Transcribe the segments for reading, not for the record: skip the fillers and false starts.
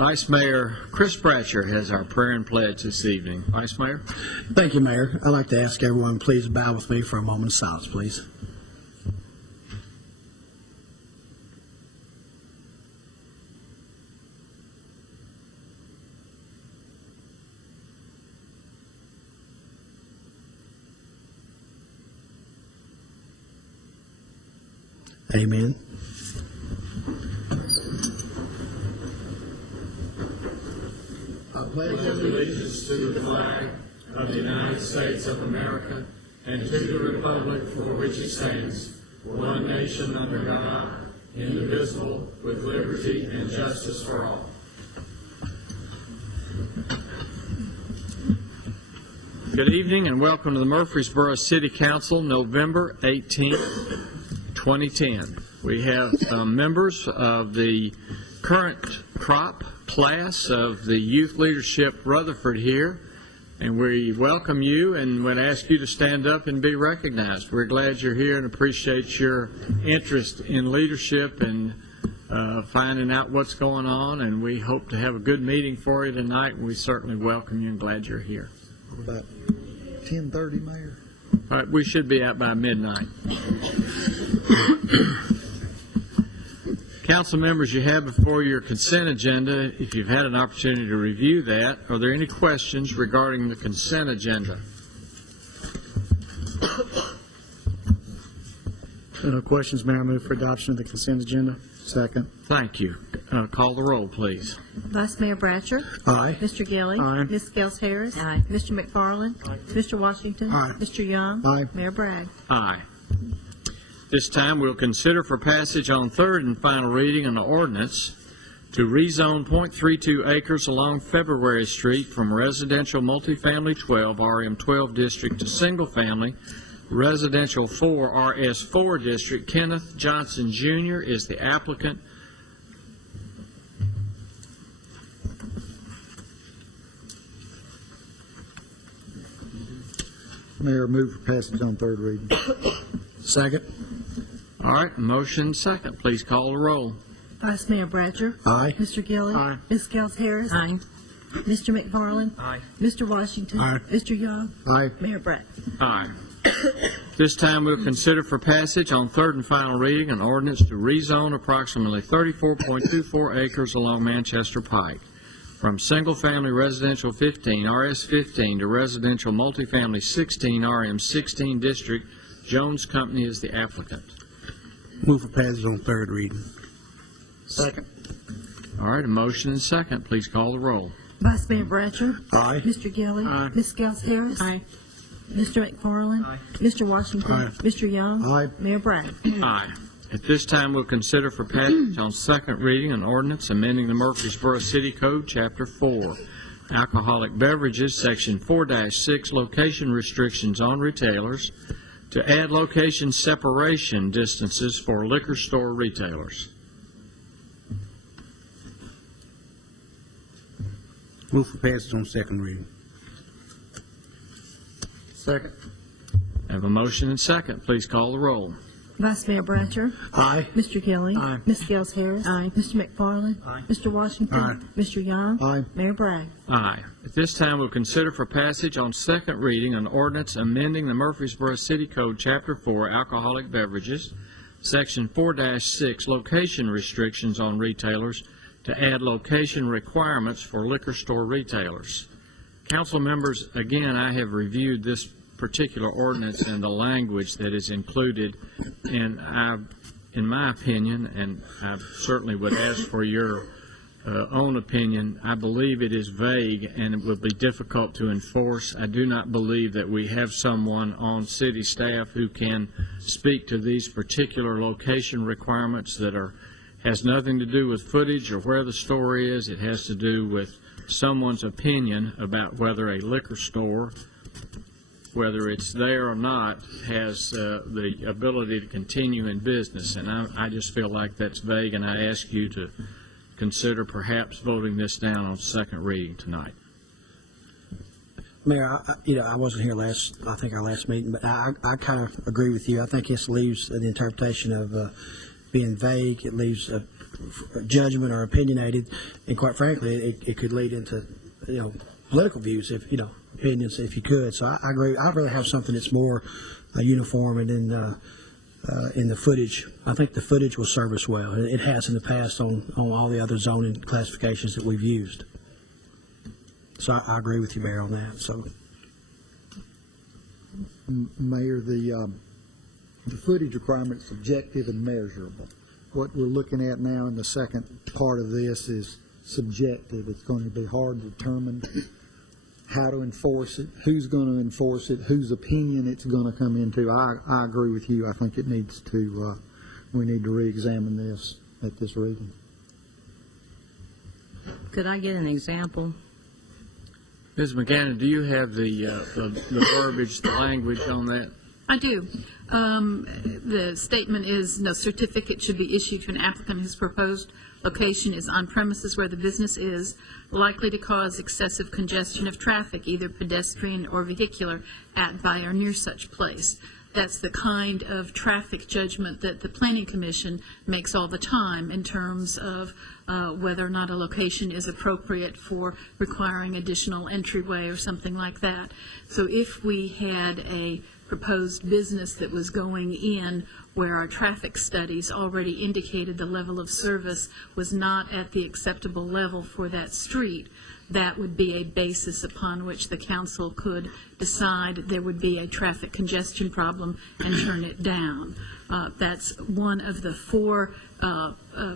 Vice Mayor Chris Bratcher has our prayer and pledge this evening. Vice Mayor. Thank you, Mayor. I'd like to ask everyone please bow with me for a moment of silence, please. Amen. I pledge allegiance to the flag of the United States of America and to the republic for which it stands, one nation under God, indivisible, with liberty and justice for all. Good evening and welcome to the Murfreesboro City Council, November 18, 2010. We have members of the current crop class of the Youth Leadership Rutherford here, and we welcome you and would ask you to stand up and be recognized. We're glad you're here and appreciate your interest in leadership and finding out what's going on, and we hope to have a good meeting for you tonight, and we certainly welcome you and glad you're here. About 10:30, Mayor. All right, we should be out by midnight. Council members, you have before your consent agenda. If you've had an opportunity to review that, are there any questions regarding the consent agenda? No questions, Mayor. I move for adoption of the consent agenda. Second. Thank you. Call the roll, please. Vice Mayor Bratcher. Aye. Mr. Gilly. Aye. Ms. Scales-Harris. Aye. Mr. McFarland. Aye. Mr. Washington. Aye. Mr. Young. Aye. Mayor Bragg. Aye. This time we'll consider for passage on third and final reading an ordinance to rezone .32 acres along February Street from residential multifamily 12 RM12 district to single family residential 4 RS4 district. Kenneth Johnson Jr. is the applicant. Mayor, move for passage on third reading. Second. All right, motion second. Please call the roll. Vice Mayor Bratcher. Aye. Mr. Gilly. Aye. Ms. Scales-Harris. Aye. Mr. McFarland. Aye. Mr. Washington. Aye. Mr. Young. Aye. Mayor Bragg. Aye. This time we'll consider for passage on third and final reading an ordinance to rezone approximately 34.24 acres along Manchester Pike from single-family residential 15 RS15 to residential multifamily 16 RM16 district. Jones Company is the applicant. Move for passage on third reading. Second. All right, a motion and second. Please call the roll. Vice Mayor Bratcher. Aye. Mr. Gilly. Aye. Ms. Scales-Harris. Aye. Mr. McFarland. Aye. Mr. Washington. Aye. Mr. Young. Aye. Mayor Bragg. Aye. At this time, we'll consider for passage on second reading an ordinance amending the Murfreesboro City Code, Chapter 4, Alcoholic Beverages, Section 4-6, Location Restrictions on Retailers, to add location separation distances for liquor store retailers. Move for passage on second reading. Second. I have a motion and second. Please call the roll. Vice Mayor Bratcher. Aye. Mr. Gilly. Aye. Ms. Scales-Harris. Aye. Mr. McFarland. Aye. Mr. Washington. Aye. Mr. Young. Aye. Mayor Bragg. Aye. At this time, we'll consider for passage on second reading an ordinance amending the Murfreesboro City Code, Chapter 4, Alcoholic Beverages, Section 4-6, Location Restrictions on Retailers, to add location requirements for liquor store retailers. Council members, again, I have reviewed this particular ordinance and the language that is included, and in my opinion, and I certainly would ask for your own opinion, I believe it is vague and it would be difficult to enforce. I do not believe that we have someone on city staff who can speak to these particular location requirements that has nothing to do with footage or where the store is. It has to do with someone's opinion about whether a liquor store, whether it's there or not, has the ability to continue in business. And I just feel like that's vague, and I ask you to consider perhaps voting this down on second reading tonight. Mayor, I wasn't here our last meeting, but I kind of agree with you. I think this leaves the interpretation of being vague. It leaves judgment or opinionated, and quite frankly, it could lead into, political views, if, opinions, if you could. So I agree. I'd rather have something that's more uniform, and then in the footage, I think the footage will serve us well. It has in the past on all the other zoning classifications that we've used. So I agree with you, Mayor, on that. So, Mayor, the footage requirement is subjective and measurable. What we're looking at now in the second part of this is subjective. It's going to be hard to determine how to enforce it, who's going to enforce it, whose opinion it's going to come into. I agree with you. I think it needs to, we need to re-examine this at this reading. Could I get an example? Ms. McGannon, do you have the verbiage, the language on that? I do. The statement is no certificate should be issued to an applicant whose proposed location is on premises where the business is likely to cause excessive congestion of traffic, either pedestrian or vehicular, at, by, or near such place. That's the kind of traffic judgment that the Planning Commission makes all the time in terms of whether or not a location is appropriate for requiring additional entryway or something like that. So if we had a proposed business that was going in where our traffic studies already indicated the level of service was not at the acceptable level for that street, that would be a basis upon which the council could decide there would be a traffic congestion problem and turn it down. That's one of the four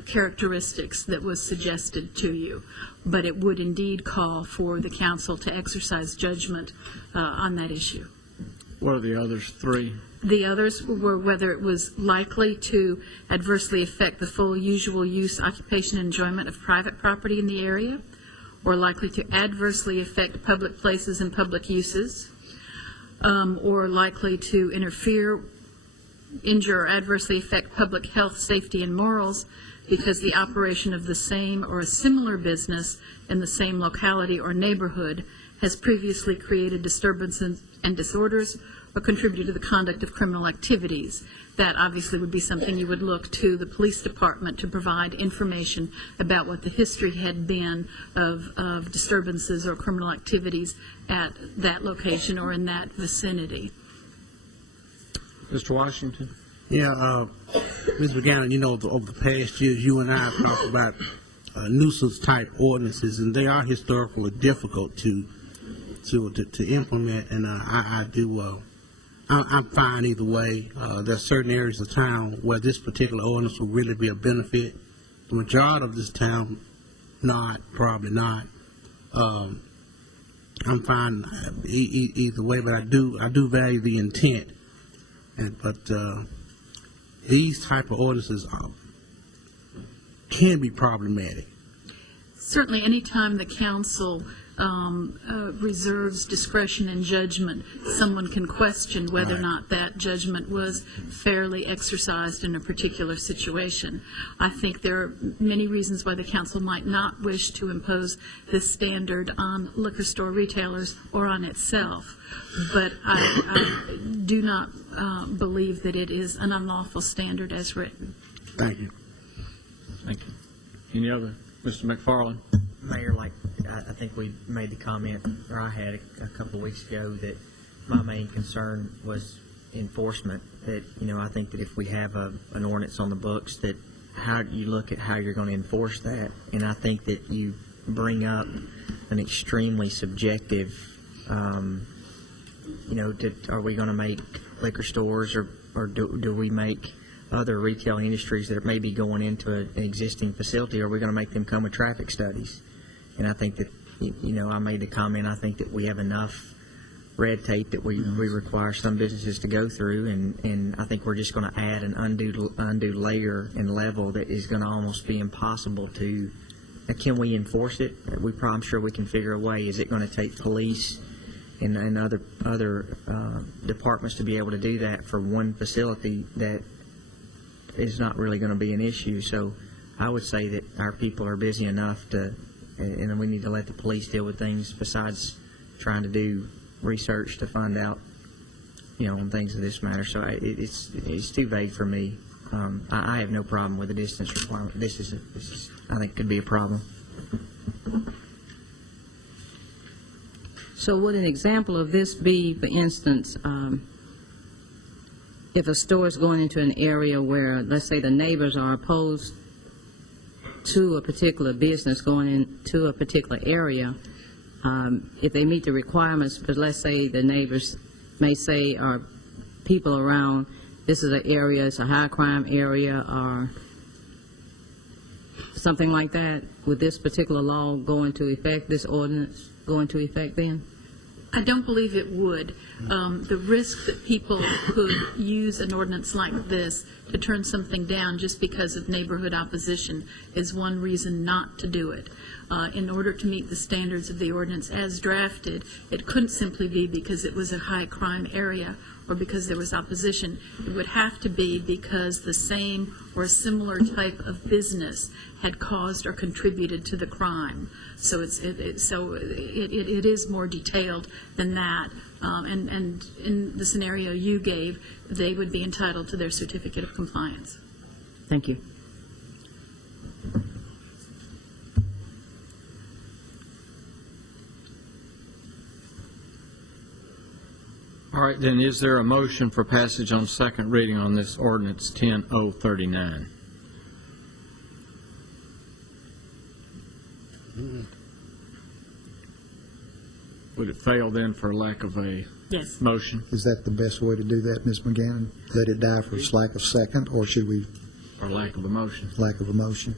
characteristics that was suggested to you, but it would indeed call for the council to exercise judgment on that issue. What are the others three? The others were whether it was likely to adversely affect the full usual use, occupation, and enjoyment of private property in the area, or likely to adversely affect public places and public uses, or likely to interfere, injure, or adversely affect public health, safety, and morals because the operation of the same or a similar business in the same locality or neighborhood has previously created disturbances and disorders or contributed to the conduct of criminal activities. That obviously would be something you would look to the police department to provide information about what the history had been of disturbances or criminal activities at that location or in that vicinity. Mr. Washington? Yeah, Ms. McGannon, over the past years, you and I have talked about nuisance-type ordinances, and they are historically difficult to implement, and I'm fine either way. There are certain areas of town where this particular ordinance will really be a benefit. The majority of this town, probably not. I'm fine either way, but I do value the intent. But these type of ordinances can be problematic. Certainly, any time the council reserves discretion and judgment, someone can question whether or not that judgment was fairly exercised in a particular situation. I think there are many reasons why the council might not wish to impose this standard on liquor store retailers or on itself, but I do not believe that it is an unlawful standard as written. Thank you. Thank you. Any other? Mr. McFarland? Mayor, I think we made the comment, or I had a couple of weeks ago, that my main concern was enforcement. That, I think that if we have an ordinance on the books, that how you look at how you're going to enforce that. And I think that you bring up an extremely subjective, are we going to make liquor stores or do we make other retail industries that may be going into an existing facility, or are we going to make them come with traffic studies? And I think that, I made the comment, I think that we have enough red tape that we require some businesses to go through, and I think we're just going to add an undue layer and level that is going to almost be impossible to. Can we enforce it? I'm sure we can figure a way. Is it going to take police and other departments to be able to do that for one facility that is not really going to be an issue? So I would say that our people are busy enough and we need to let the police deal with things besides trying to do research to find out, on things of this matter. So it's too vague for me. I have no problem with the distance requirement. This is I think could be a problem. So would an example of this be, for instance, if a store is going into an area where, let's say, the neighbors are opposed to a particular business going into a particular area, if they meet the requirements, but let's say the neighbors may say, or people around, this is an area, it's a high crime area, or something like that, would this particular law go into effect, this ordinance go into effect then? I don't believe it would. The risk that people could use an ordinance like this to turn something down just because of neighborhood opposition is one reason not to do it. In order to meet the standards of the ordinance as drafted, it couldn't simply be because it was a high crime area or because there was opposition. It would have to be because the same or a similar type of business had caused or contributed to the crime. So it is more detailed than that. And in the scenario you gave, they would be entitled to their certificate of compliance. Thank you. All right, then, is there a motion for passage on second reading on this ordinance 10-039? Would it fail then for lack of a Yes. motion Is that the best way to do that, Ms. McGannon? Let it die for lack of second, or should we, or lack of a motion? lack of a motion?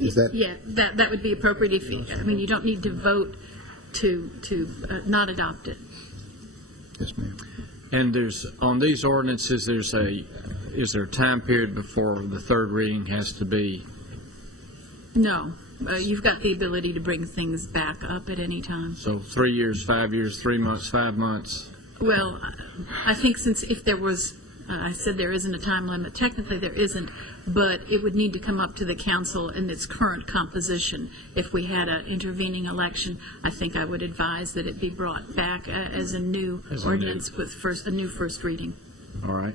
Is that, Yeah, that would be appropriate if, I mean, you don't need to vote to not adopt it. yes, ma'am. And there's, on these ordinances, is there a time period before the third reading has to be? No. You've got the ability to bring things back up at any time. So 3 years, 5 years, 3 months, 5 months? Well, I think since if there was, I said there isn't a time limit, technically there isn't, but it would need to come up to the council in its current composition. If we had an intervening election, I think I would advise that it be brought back as a new ordinance with a new first reading. All right.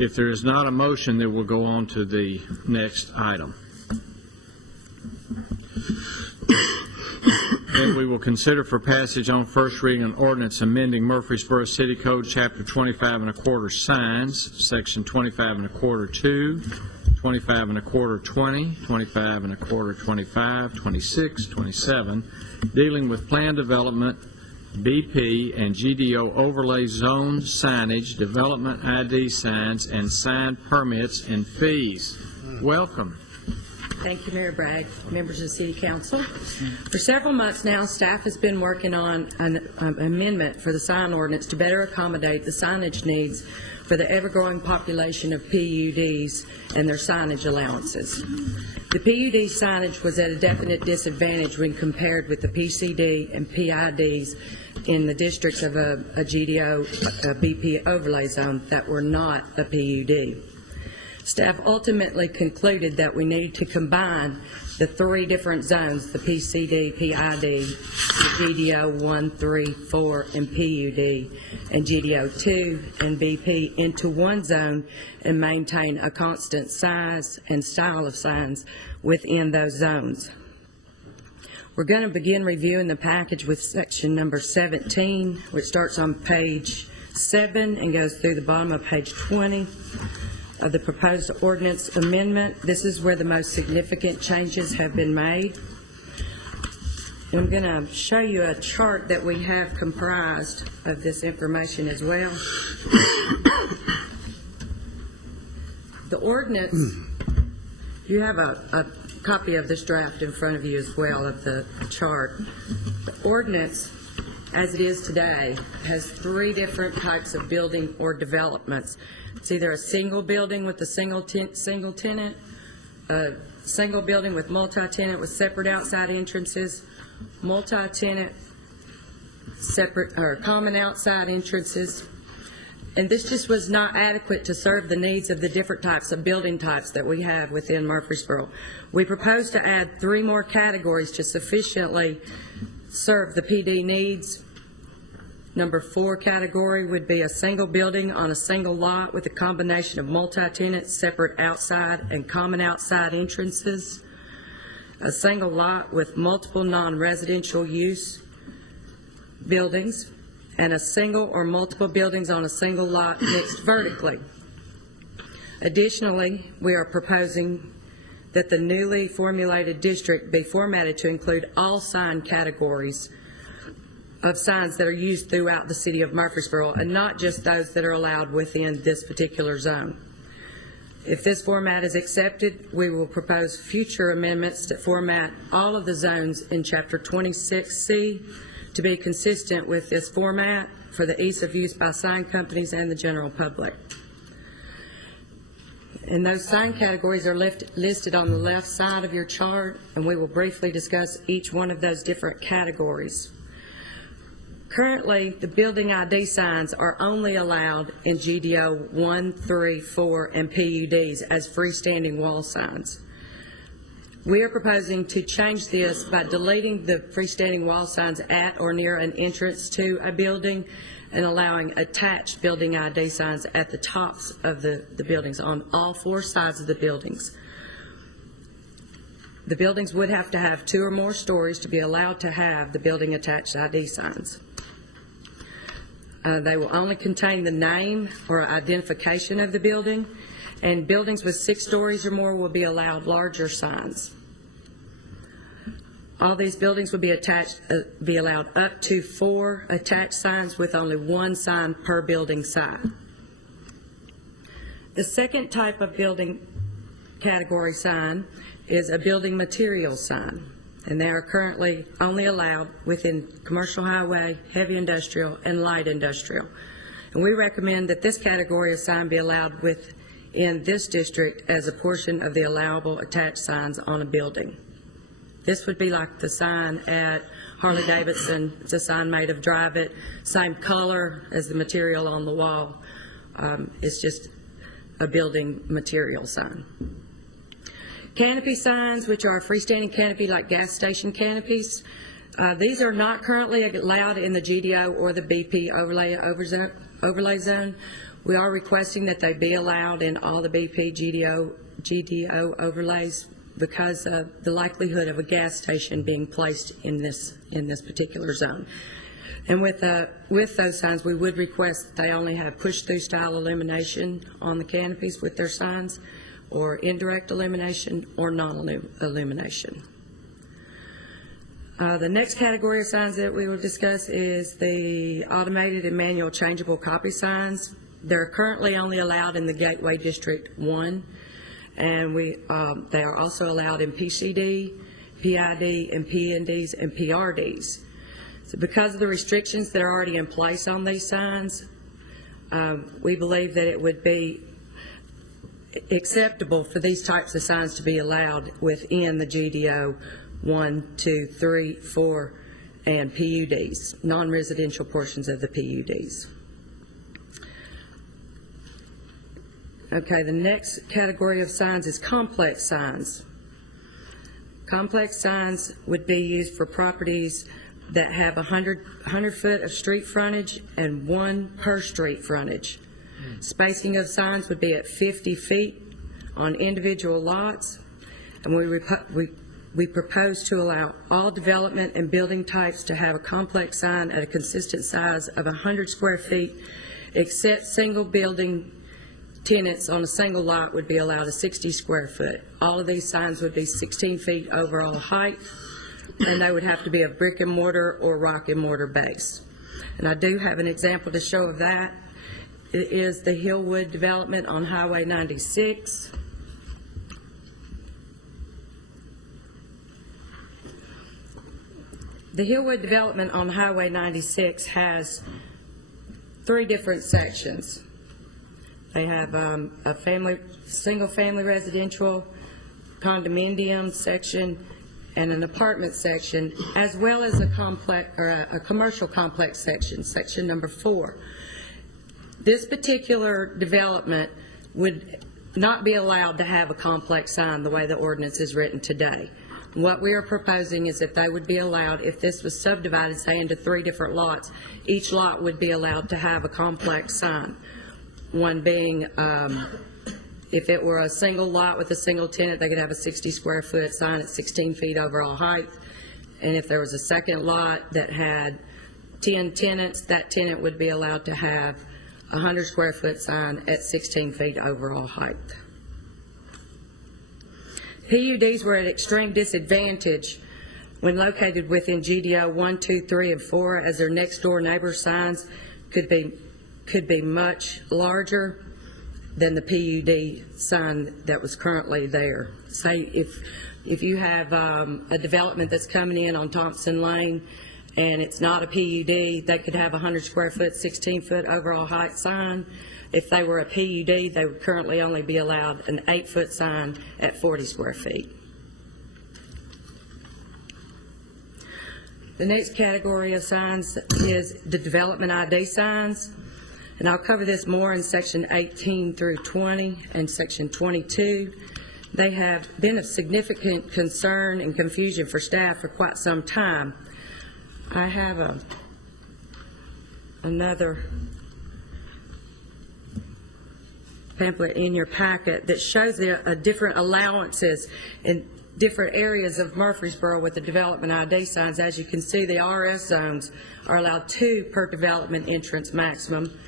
If there is not a motion, then we'll go on to the next item. Then we will consider for passage on first reading an ordinance amending Murfreesboro City Code, Chapter 25 1/4 signs, Section 25 1/4 2, 25 1/4 20, 25 1/4 25, 26, 27, dealing with plan development, BP and GDO overlay zone signage, development ID signs, and sign permits and fees. Welcome. Thank you, Mayor Bragg, members of the City Council. For several months now, staff has been working on an amendment for the sign ordinance to better accommodate the signage needs for the ever-growing population of PUDs and their signage allowances. The PUD signage was at a definite disadvantage when compared with the PCD and PIDs in the districts of a GDO, a BP overlay zone that were not a PUD. Staff ultimately concluded that we needed to combine the three different zones, the PCD, PID, the GDO 1, 3, 4, and PUD, and GDO 2 and BP into one zone and maintain a constant size and style of signs within those zones. We're going to begin reviewing the package with section number 17, which starts on page 7 and goes through the bottom of page 20. Of the proposed ordinance amendment. This is where the most significant changes have been made. I'm going to show you a chart that we have comprised of this information as well. The ordinance, you have a copy of this draft in front of you as well of the chart. The ordinance, as it is today, has three different types of building or developments. It's either a single building with a single tenant, a single building with multi-tenant with separate outside entrances, multi-tenant, separate or common outside entrances. And this just was not adequate to serve the needs of the different types of building types that we have within Murfreesboro. We propose to add 3 more categories to sufficiently serve the PD needs Number 4 category would be a single building on a single lot with a combination of multi-tenant, separate outside and common outside entrances. A single lot with multiple non-residential use buildings, and a single or multiple buildings on a single lot mixed vertically. Additionally, we are proposing that the newly formulated district be formatted to include all sign categories of signs that are used throughout the city of Murfreesboro, and not just those that are allowed within this particular zone. If this format is accepted, we will propose future amendments that format all of the zones in Chapter 26C to be consistent with this format for the ease of use by sign companies and the general public. And those sign categories are listed on the left side of your chart, and we will briefly discuss each one of those different categories. Currently, the building ID signs are only allowed in GDO 1, 3, 4, and PUDs as freestanding wall signs. We are proposing to change this by deleting the freestanding wall signs at or near an entrance to a building and allowing attached building ID signs at the tops of the buildings on all 4 sides of the buildings. The buildings would have to have 2 or more stories to be allowed to have the building attached ID signs. They will only contain the name or identification of the building, and buildings with 6 stories or more will be allowed larger signs. All these buildings will be allowed up to 4 attached signs with only 1 sign per building side. The second type of building category sign is a building material sign, and they are currently only allowed within commercial highway, heavy industrial, and light industrial. And we recommend that this category of sign be allowed within this district as a portion of the allowable attached signs on a building. This would be like the sign at Harley-Davidson. It's a sign made of Drive It, same color as the material on the wall. It's just a building material sign. Canopy signs, which are a freestanding canopy like gas station canopies. These are not currently allowed in the GDO or the BP overlay zone. We are requesting that they be allowed in all the BP GDO overlays because of the likelihood of a gas station being placed in this particular zone. And with those signs, we would request that they only have push-through style illumination on the canopies with their signs, or indirect illumination or non-illumination. The next category of signs that we will discuss is the automated and manual changeable copy signs. They're currently only allowed in the Gateway District 1, and they are also allowed in PCD, PID, and PNDs and PRDs. So because of the restrictions that are already in place on these signs, we believe that it would be acceptable for these types of signs to be allowed within the GDO 1, 2, 3, 4, and PUDs, non-residential portions of the PUDs. Okay, the next category of signs is complex signs. Complex signs would be used for properties that have 100 foot of street frontage and 1 per street frontage. Spacing of signs would be at 50 feet on individual lots, and we propose to allow all development and building types to have a complex sign at a consistent size of 100 square feet, except single building tenants on a single lot would be allowed a 60 square foot. All of these signs would be 16 feet overall height, and they would have to be a brick and mortar or rock and mortar base. And I do have an example to show of that. It is the Hillwood development on Highway 96. The Hillwood development on Highway 96 has 3 different sections. They have a single-family residential condominium section and an apartment section, as well as a commercial complex section, section number 4. This particular development would not be allowed to have a complex sign the way the ordinance is written today. What we are proposing is that they would be allowed, if this was subdivided, say, into 3 different lots, each lot would be allowed to have a complex sign. One being, if it were a single lot with a single tenant, they could have a 60 square foot sign at 16 feet overall height. And if there was a second lot that had 10 tenants, that tenant would be allowed to have a 100 square foot sign at 16 feet overall height. PUDs were at extreme disadvantage when located within GDO 1, 2, 3, and 4, as their next door neighbor signs could be much larger than the PUD sign that was currently there. Say if you have a development that's coming in on Thompson Lane and it's not a PUD, they could have a 100 square foot, 16 foot overall height sign. If they were a PUD, they would currently only be allowed an 8-foot sign at 40 square feet. The next category of signs is the development ID signs, and I'll cover this more in section 18 through 20 and section 22. They have been of significant concern and confusion for staff for quite some time. I have another pamphlet in your packet that shows the different allowances in different areas of Murfreesboro with the development ID signs. As you can see, the RS zones are allowed 2 per development entrance maximum.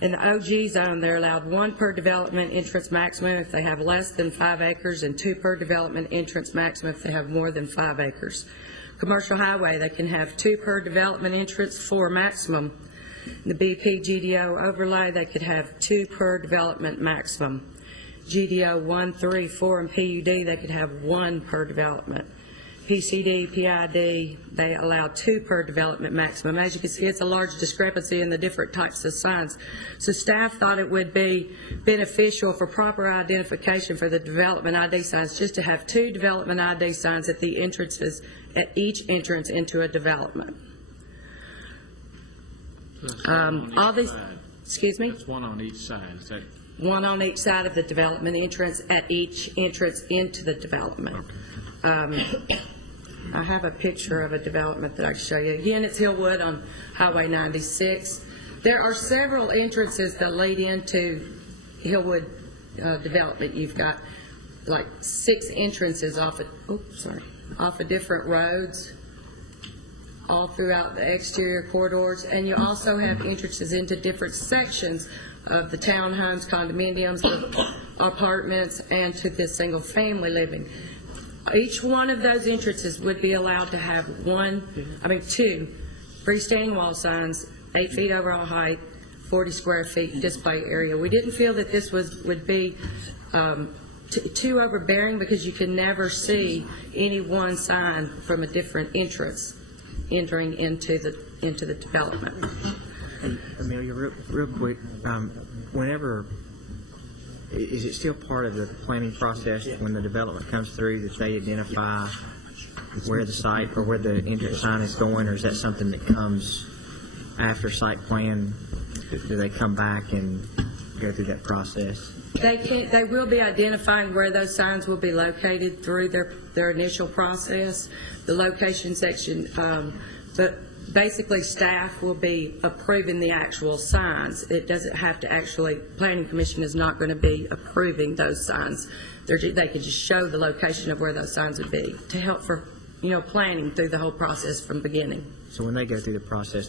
In the OG zone, they're allowed 1 per development entrance maximum if they have less than 5 acres and 2 per development entrance maximum if they have more than 5 acres. Commercial highway, they can have 2 per development entrance, 4 maximum. In the BP GDO overlay, they could have 2 per development maximum. GDO 1, 3, 4, and PUD, they could have 1 per development. PCD, PID, they allow 2 per development maximum. As you can see, it's a large discrepancy in the different types of signs. So staff thought it would be beneficial for proper identification for the development ID signs just to have 2 development ID signs at the entrances, at each entrance into a development. All these, excuse me? That's 1 on each side. Is that 1 on each side of the development entrance at each entrance into the development. Okay. I have a picture of a development that I can show you. Again, it's Hillwood on Highway 96. There are several entrances that lead into Hillwood development. You've got like 6 entrances off of different roads all throughout the exterior corridors, and you also have entrances into different sections of the townhomes, condominiums, the apartments, and to this single family living. Each one of those entrances would be allowed to have 2 freestanding wall signs, 8 feet overall height, 40 square feet display area. We didn't feel that this would be too overbearing because you can never see any one sign from a different entrance entering into the development. Amelia, real quick, whenever, is it still part of the planning process when the development comes through that they identify where the site or where the entrance sign is going, or is that something that comes after site plan? Do they come back and go through that process? They will be identifying where those signs will be located through their initial process, the location section, but basically staff will be approving the actual signs. It doesn't have to actually, Planning Commission is not going to be approving those signs. They could just show the location of where those signs would be to help for, planning through the whole process from beginning. So when they go through the process,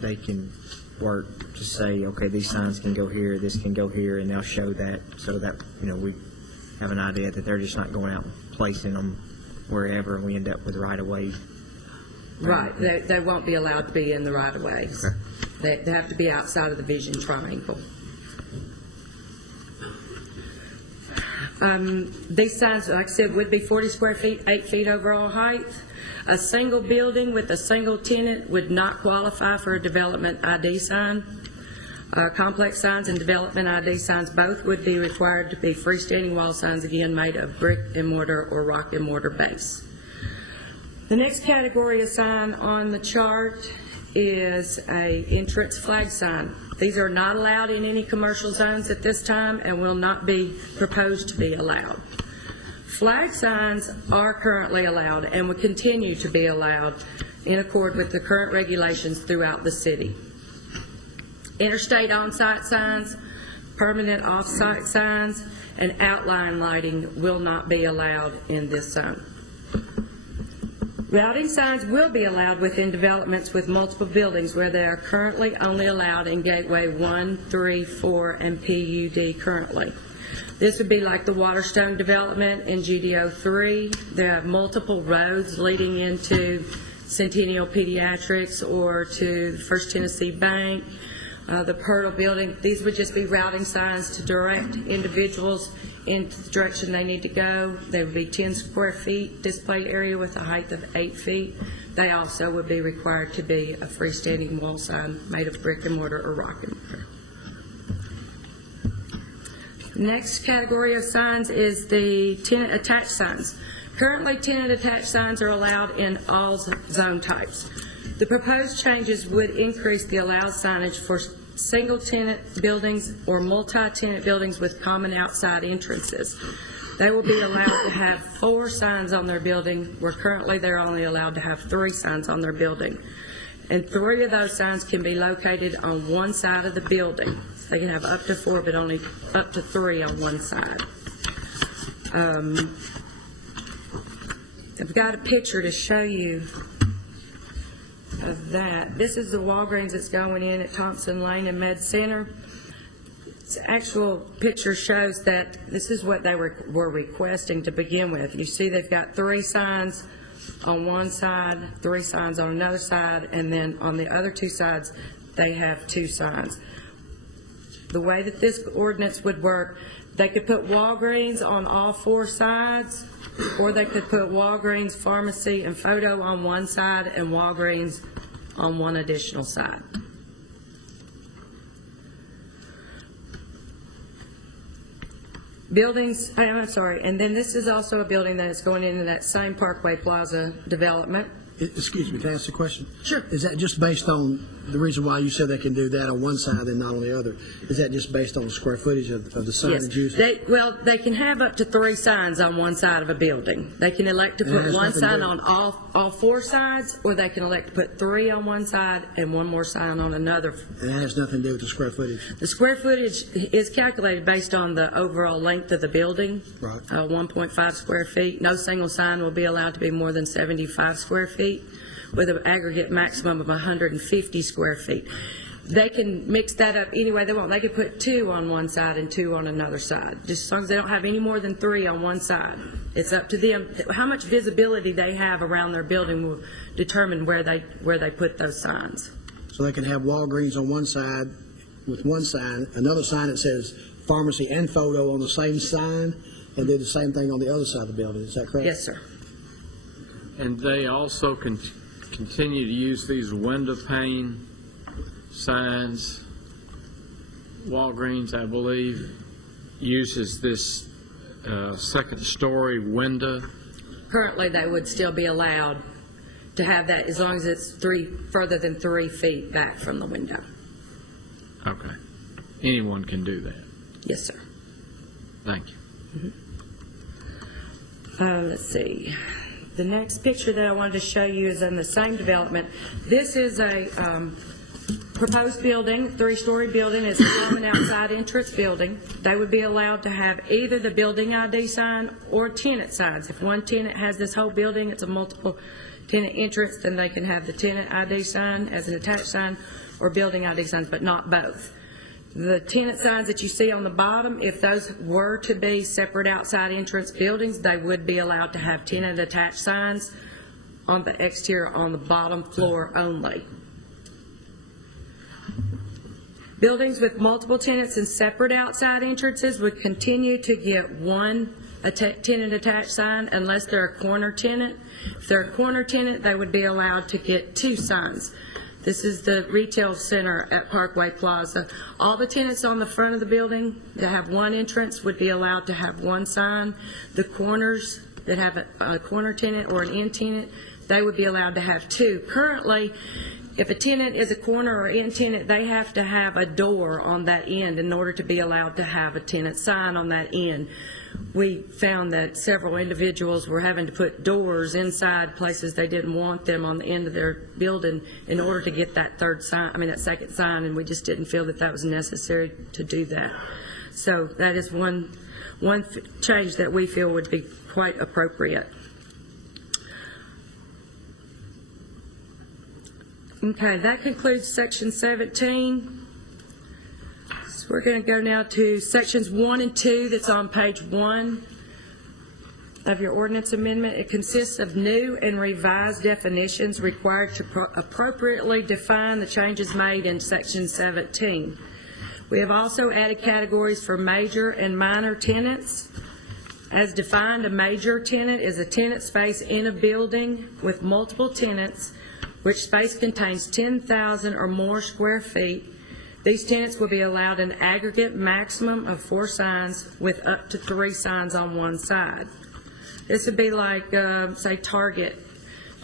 they can work to say, okay, these signs can go here, this can go here, and they'll show that so that, we have an idea that they're just not going out and placing them wherever and we end up with right-of-way. Right. They won't be allowed to be in the right-of-ways. Okay. They have to be outside of the vision triangle. These signs, like I said, would be 40 square feet, 8 feet overall height. A single building with a single tenant would not qualify for a development ID sign. Complex signs and development ID signs both would be required to be freestanding wall signs, again made of brick and mortar or rock and mortar base. The next category of sign on the chart is a entrance flag sign. These are not allowed in any commercial zones at this time and will not be proposed to be allowed. Flag signs are currently allowed and will continue to be allowed in accord with the current regulations throughout the city. Interstate on-site signs, permanent off-site signs, and outline lighting will not be allowed in this zone. Routing signs will be allowed within developments with multiple buildings where they are currently only allowed in Gateway 1, 3, 4, and PUD currently. This would be like the Waterstone development in GDO 3. They have multiple roads leading into Centennial Pediatrics or to First Tennessee Bank, the Purtle building. These would just be routing signs to direct individuals in the direction they need to go. They would be 10 square feet display area with a height of 8 feet. They also would be required to be a freestanding wall sign made of brick and mortar or rock and mortar. Next category of signs is the tenant attached signs. Currently, tenant attached signs are allowed in all zone types. The proposed changes would increase the allowed signage for single-tenant buildings or multi-tenant buildings with common outside entrances. They will be allowed to have 4 signs on their building, where currently they're only allowed to have 3 signs on their building. And 3 of those signs can be located on one side of the building. They can have up to 4, but only up to 3 on one side. I've got a picture to show you of that. This is the Walgreens that's going in at Thompson Lane and Med Center. This actual picture shows that this is what they were requesting to begin with. You see they've got 3 signs on one side, 3 signs on another side, and then on the other 2 sides they have 2 signs. The way that this ordinance would work, they could put Walgreens on all 4 sides, or they could put Walgreens, pharmacy, and photo on one side and Walgreens on one additional side. Buildings, I'm sorry, and then this is also a building that is going into that same Parkway Plaza development. Excuse me, can I ask a question? Sure. Is that just based on the reason why you said they can do that on one side and not on the other? Is that just based on the square footage of the signage used? They can have up to 3 signs on one side of a building. They can elect to put one sign on all 4 sides, or they can elect to put 3 on one side and 1 more sign on another. And that has nothing to do with the square footage? The square footage is calculated based on the overall length of the building, Right. 1.5 square feet. No single sign will be allowed to be more than 75 square feet, with an aggregate maximum of 150 square feet. They can mix that up any way they want. They could put 2 on one side and 2 on another side, just as long as they don't have any more than 3 on one side. It's up to them. How much visibility they have around their building will determine where they put those signs. So they can have Walgreens on one side with one sign, another sign that says pharmacy and photo on the same sign, and do the same thing on the other side of the building. Is that correct? Yes, sir. And they also continue to use these window pane signs. Walgreens, I believe, uses this second-story window. Currently, they would still be allowed to have that as long as it's further than 3 feet back from the window. Okay. Anyone can do that. Yes, sir. Thank you. Let's see. The next picture that I wanted to show you is in the same development. This is a proposed building, 3-story building. It's a common outside entrance building. They would be allowed to have either the building ID sign or tenant signs. If one tenant has this whole building, it's a multiple tenant entrance, then they can have the tenant ID sign as an attached sign or building ID signs, but not both. The tenant signs that you see on the bottom, if those were to be separate outside entrance buildings, they would be allowed to have tenant attached signs on the exterior on the bottom floor only. Buildings with multiple tenants and separate outside entrances would continue to get 1 tenant attached sign unless they're a corner tenant. If they're a corner tenant, they would be allowed to get 2 signs. This is the retail center at Parkway Plaza. All the tenants on the front of the building that have 1 entrance would be allowed to have 1 sign. The corners that have a corner tenant or an end tenant, they would be allowed to have 2. Currently, if a tenant is a corner or end tenant, they have to have a door on that end in order to be allowed to have a tenant sign on that end. we found that several individuals were having to put doors inside places they didn't want them on the end of their building in order to get that that second sign, and we just didn't feel that that was necessary to do that. So that is one change that we feel would be quite appropriate. Okay, that concludes section 17. So we're going to go now to sections 1 and 2 that's on page 1 of your ordinance amendment. It consists of new and revised definitions required to appropriately define the changes made in section 17. We have also added categories for major and minor tenants. As defined, a major tenant is a tenant space in a building with multiple tenants which space contains 10,000 or more square feet. These tenants will be allowed an aggregate maximum of 4 signs with up to 3 signs on one side. This would be like, say, Target.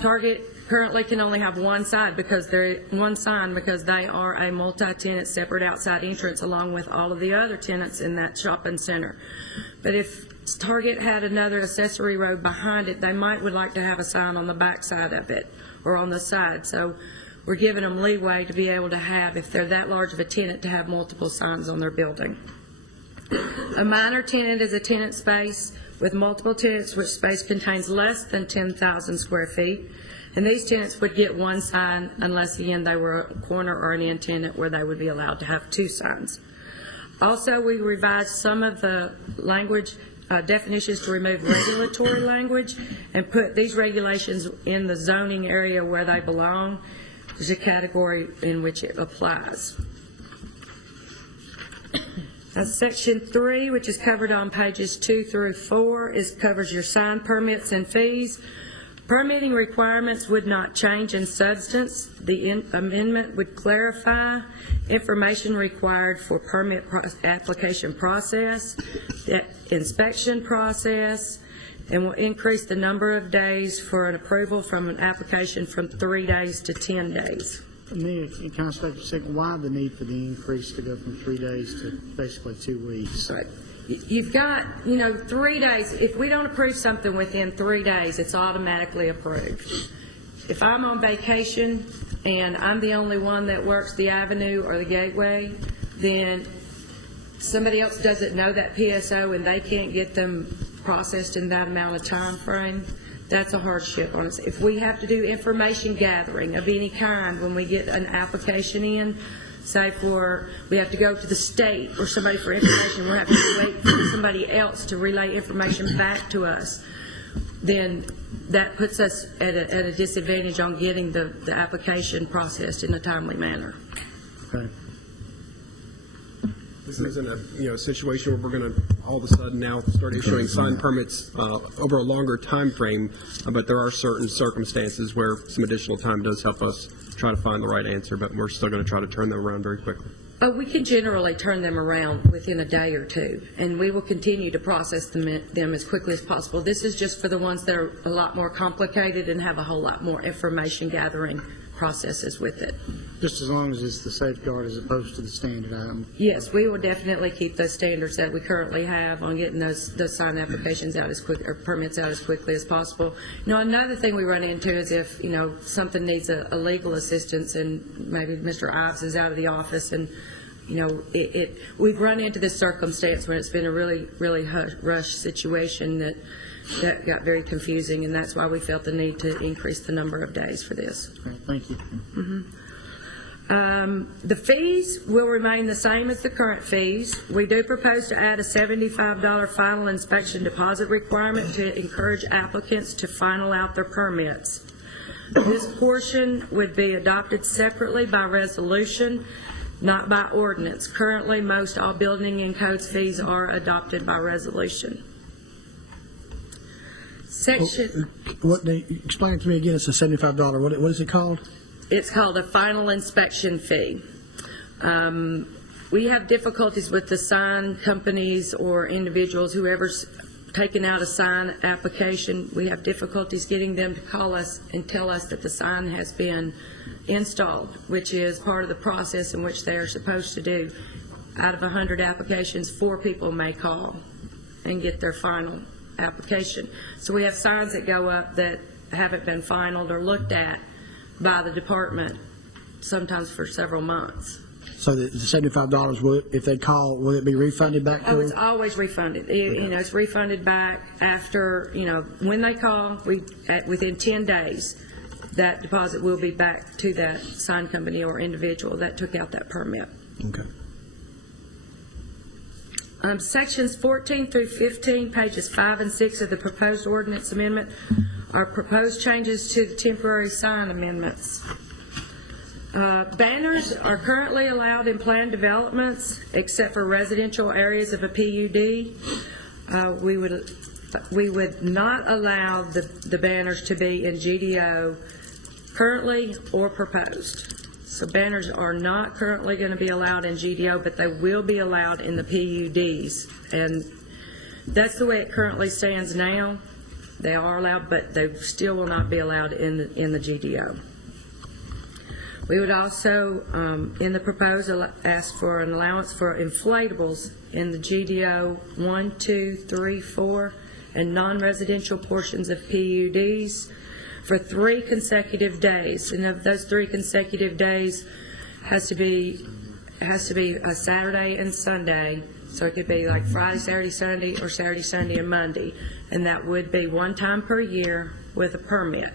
Target currently can only have one sign because they are a multi-tenant separate outside entrance along with all of the other tenants in that shopping center. But if Target had another accessory road behind it, they would like to have a sign on the back side of it or on the side. So we're giving them leeway to be able to have, if they're that large of a tenant, to have multiple signs on their building. A minor tenant is a tenant space with multiple tenants which space contains less than 10,000 square feet. And these tenants would get 1 sign unless, again, they were a corner or an end tenant where they would be allowed to have 2 signs. Also, we revised some of the language definitions to remove regulatory language and put these regulations in the zoning area where they belong. There's a category in which it applies. Section 3, which is covered on pages 2 through 4, covers your sign permits and fees. Permitting requirements would not change in substance. The amendment would clarify information required for permit application process, the inspection process, and will increase the number of days for an approval from an application from 3 days to 10 days. Can I stop for a second? Why the need for the increase to go from 3 days to basically 2 weeks? Right. You've got, 3 days. If we don't approve something within 3 days, it's automatically approved. If I'm on vacation and I'm the only one that works the avenue or the gateway, then somebody else doesn't know that PSO and they can't get them processed in that amount of time frame, that's a hardship on us. If we have to do information gathering of any kind when we get an application in, say we have to go to the state or somebody for information, we're having to wait for somebody else to relay information back to us, then that puts us at a disadvantage on getting the application processed in a timely manner. Okay. This isn't a situation where we're going to all of a sudden now start issuing sign permits over a longer time frame, but there are certain circumstances where some additional time does help us try to find the right answer, but we're still going to try to turn them around very quickly. We can generally turn them around within a day or two, and we will continue to process them as quickly as possible. This is just for the ones that are a lot more complicated and have a whole lot more information gathering processes with it. Just as long as it's the safeguard as opposed to the standard item. Yes, we will definitely keep those standards that we currently have on getting those sign applications out as quick, or permits out as quickly as possible. Another thing we run into is if something needs a legal assistance and maybe Mr. Ives is out of the office and we've run into this circumstance when it's been a really rush situation that got very confusing, and that's why we felt the need to increase the number of days for this. Okay, thank you. The fees will remain the same as the current fees. We do propose to add a $75 final inspection deposit requirement to encourage applicants to final out their permits. This portion would be adopted separately by resolution, not by ordinance. Currently, most all building and codes fees are adopted by resolution. Explain it to me again. It's a $75. What is it called? It's called a final inspection fee. We have difficulties with the sign companies or individuals, whoever's taken out a sign application. We have difficulties getting them to call us and tell us that the sign has been installed, which is part of the process in which they are supposed to do. Out of 100 applications, 4 people may call and get their final application. So we have signs that go up that haven't been finalized or looked at by the department, sometimes for several months. So the $75, if they call, will it be refunded back to Oh, them? it's always refunded. It's refunded back after, when they call, within 10 days, that deposit will be back to that sign company or individual that took out that permit. Okay. Sections 14 through 15, pages 5 and 6 of the proposed ordinance amendment are proposed changes to the temporary sign amendments. Banners are currently allowed in planned developments except for residential areas of a PUD. We would not allow the banners to be in GDO currently or proposed. So banners are not currently going to be allowed in GDO, but they will be allowed in the PUDs. And that's the way it currently stands now. They are allowed, but they still will not be allowed in the GDO. We would also, in the proposal, ask for an allowance for inflatables in the GDO 1, 2, 3, 4, and non-residential portions of PUDs for 3 consecutive days. And of those 3 consecutive days has to be a Saturday and Sunday. So it could be like Friday, Saturday, Sunday, or Saturday, Sunday, and Monday. And that would be 1 time per year with a permit.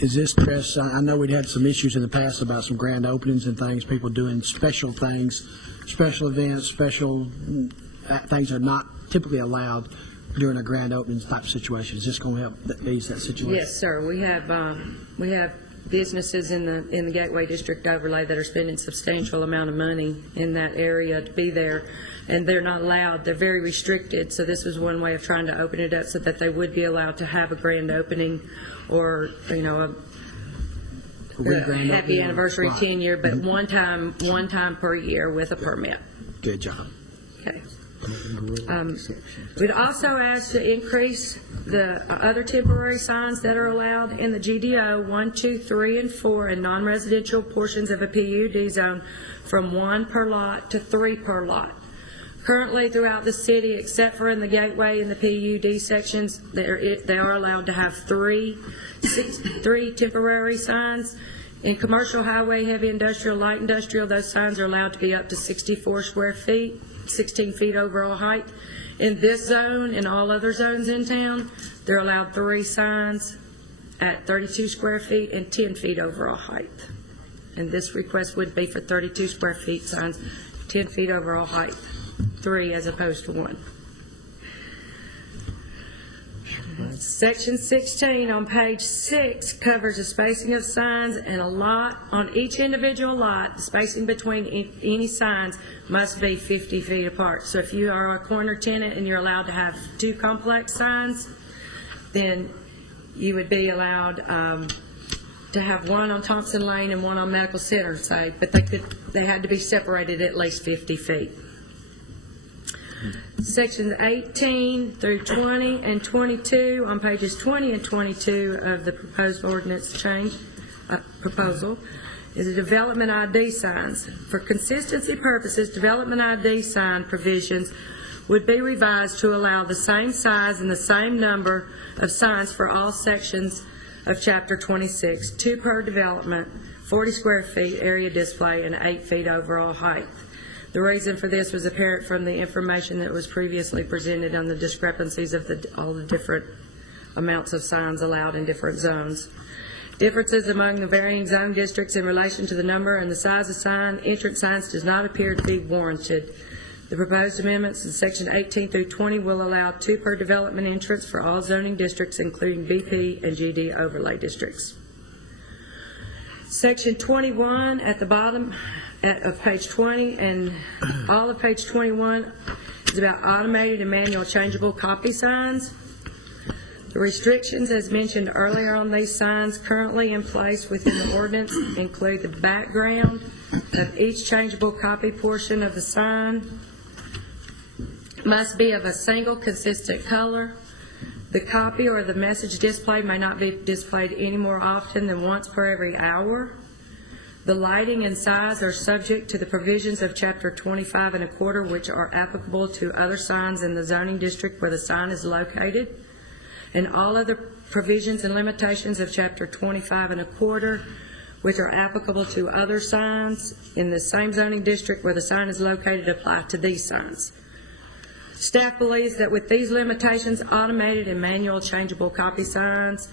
Is this dress, I know we'd had some issues in the past about some grand openings and things, people doing special things, special events, special things are not typically allowed during a grand opening type of situation. Is this going to help ease that situation? Yes, sir. We have businesses in the Gateway District overlay that are spending substantial amount of money in that area to be there, and they're not allowed. They're very restricted. So this was one way of trying to open it up so that they would be allowed to have a grand opening, or a happy anniversary 10-year, but one time per year with a permit. Good job. Okay. We'd also ask to increase the other temporary signs that are allowed in the GDO 1, 2, 3, and 4 in non-residential portions of a PUD zone from 1 per lot to 3 per lot. Currently throughout the city, except for in the Gateway and the PUD sections, they are allowed to have 3 temporary signs. In commercial, highway, heavy industrial, light industrial, those signs are allowed to be up to 64 square feet, 16 feet overall height. In this zone and all other zones in town, they're allowed 3 signs at 32 square feet and 10 feet overall height. And this request would be for 32 square feet signs, 10 feet overall height, 3 as opposed to 1. Section 16 on page 6 covers the spacing of signs, and a lot on each individual lot, the spacing between any signs must be 50 feet apart. So if you are a corner tenant and you're allowed to have 2 complex signs, then you would be allowed to have one on Thompson Lane and one on Medical Center, say, but they had to be separated at least 50 feet. Sections 18 through 20 and 22 on pages 20 and 22 of the proposed ordinance proposal is the development ID signs. For consistency purposes, development ID sign provisions would be revised to allow the same size and the same number of signs for all sections of Chapter 26, 2 per development, 40 square feet area display, and 8 feet overall height. The reason for this was apparent from the information that was previously presented on the discrepancies of all the different amounts of signs allowed in different zones. Differences among the varying zone districts in relation to the number and the size of sign, entrance signs does not appear to be warranted. The proposed amendments in section 18 through 20 will allow 2 per development entrance for all zoning districts, including BP and GD overlay districts. Section 21 at the bottom of page 20 and all of page 21 is about automated and manual changeable copy signs. The restrictions, as mentioned earlier on these signs currently in place within the ordinance, include the background of each changeable copy portion of the sign must be of a single consistent color. The copy or the message display may not be displayed any more often than once per every hour. The lighting and size are subject to the provisions of Chapter 25 1/4, which are applicable to other signs in the zoning district where the sign is located, and all other provisions and limitations of Chapter 25 1/4, which are applicable to other signs in the same zoning district where the sign is located, apply to these signs. Staff believes that with these limitations, automated and manual changeable copy signs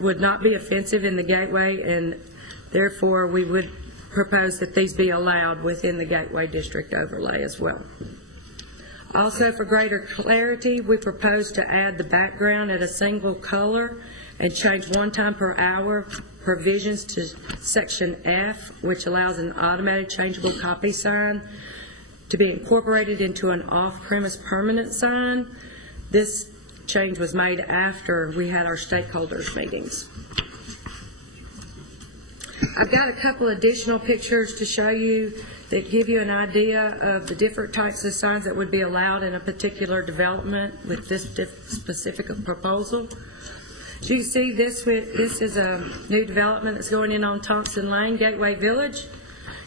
would not be offensive in the gateway, and therefore we would propose that these be allowed within the gateway district overlay as well. Also, for greater clarity, we propose to add the background at a single color and change 1 time per hour provisions to Section F, which allows an automatic changeable copy sign to be incorporated into an off-premise permanent sign. This change was made after we had our stakeholders meetings. I've got a couple additional pictures to show you that give you an idea of the different types of signs that would be allowed in a particular development with this specific proposal. As you can see, this is a new development that's going in on Thompson Lane, Gateway Village.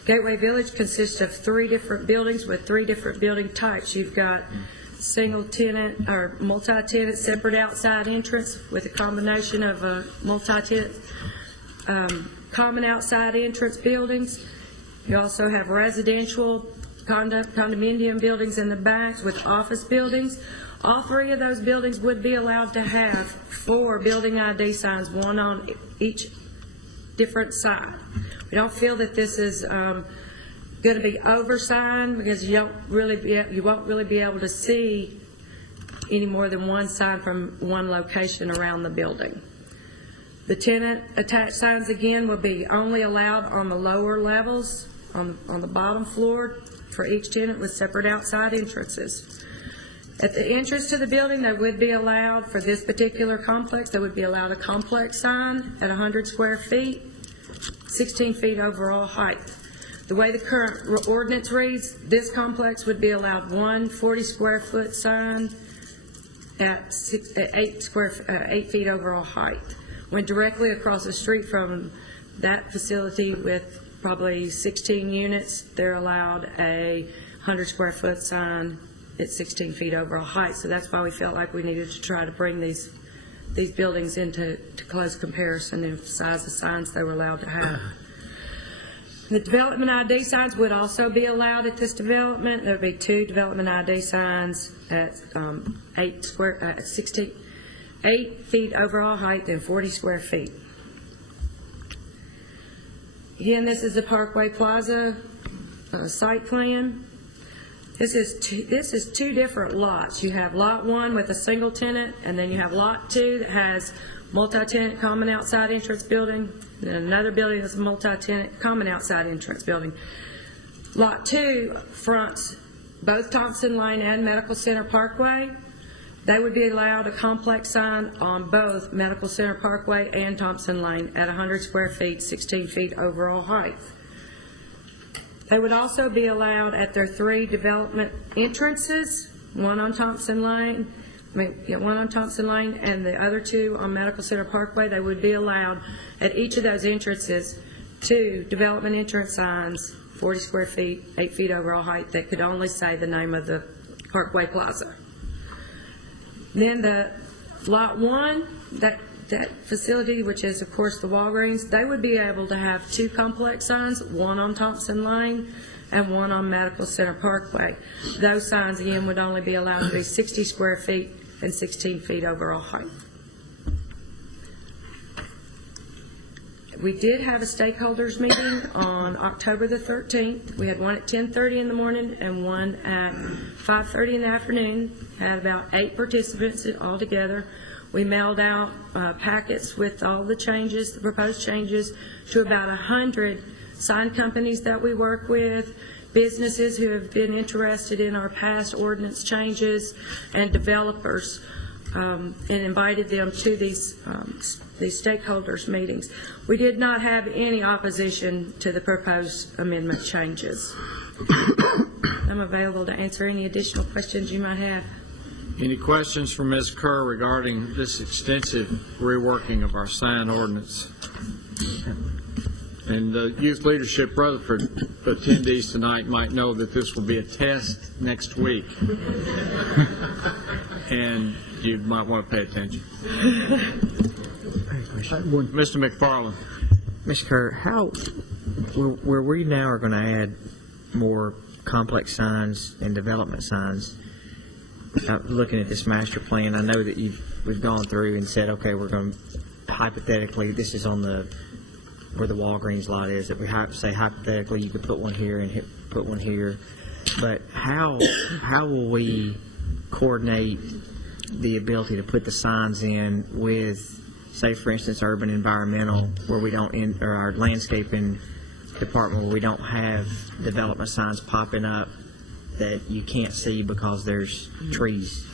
Gateway Village consists of 3 different buildings with 3 different building types. You've got single tenant or multi-tenant separate outside entrance with a combination of multi-tenant common outside entrance buildings. You also have residential condominium buildings in the backs with office buildings. All 3 of those buildings would be allowed to have 4 building ID signs, 1 on each different side. We don't feel that this is going to be oversigned because you won't really be able to see any more than 1 sign from 1 location around the building. The tenant attached signs again will be only allowed on the lower levels, on the bottom floor for each tenant with separate outside entrances. At the entrance to the building, they would be allowed, for this particular complex, they would be allowed a complex sign at 100 square feet, 16 feet overall height. The way the current ordinance reads, this complex would be allowed 1 40 square foot sign at 8 feet overall height. When directly across the street from that facility with probably 16 units, they're allowed a 100 square foot sign at 16 feet overall height. So that's why we felt like we needed to try to bring these buildings into close comparison in size of signs they were allowed to have. The development ID signs would also be allowed at this development. There would be 2 development ID signs at 8 feet overall height and 40 square feet. Again, this is the Parkway Plaza site plan. This is 2 different lots. You have lot 1 with a single tenant, and then you have lot 2 that has multi-tenant common outside entrance building, and then another building that's a multi-tenant common outside entrance building. Lot 2 fronts both Thompson Lane and Medical Center Parkway. They would be allowed a complex sign on both Medical Center Parkway and Thompson Lane at 100 square feet, 16 feet overall height. They would also be allowed at their 3 development entrances, one on Thompson Lane, and the other 2 on Medical Center Parkway. They would be allowed at each of those entrances 2 development entrance signs, 40 square feet, 8 feet overall height, that could only say the name of the Parkway Plaza. Then the lot 1, that facility, which is of course the Walgreens, they would be able to have 2 complex signs, 1 on Thompson Lane and 1 on Medical Center Parkway. Those signs again would only be allowed to be 60 square feet and 16 feet overall height. We did have a stakeholders meeting on October the 13th. We had one at 10:30 in the morning and one at 5:30 in the afternoon. Had about 8 participants altogether. We mailed out packets with all the changes, the proposed changes, to about 100 sign companies that we work with, businesses who have been interested in our past ordinance changes, and developers, and invited them to these stakeholders meetings. We did not have any opposition to the proposed amendment changes. I'm available to answer any additional questions you might have. Any questions for Ms. Kerr regarding this extensive reworking of our sign ordinance? And the Youth Leadership Rutherford attendees tonight might know that this will be a test next week. And you might want to pay attention. Mr. McFarland. Mr. Kerr, where we now are going to add more complex signs and development signs, looking at this master plan, I know that we've gone through and said, okay, we're going to, hypothetically, this is on where the Walgreens lot is, that we say hypothetically you could put one here and put one here. But how will we coordinate the ability to put the signs in with, say, for instance, urban environmental, where we don't, or our landscaping department, where we don't have development signs popping up that you can't see because there's trees?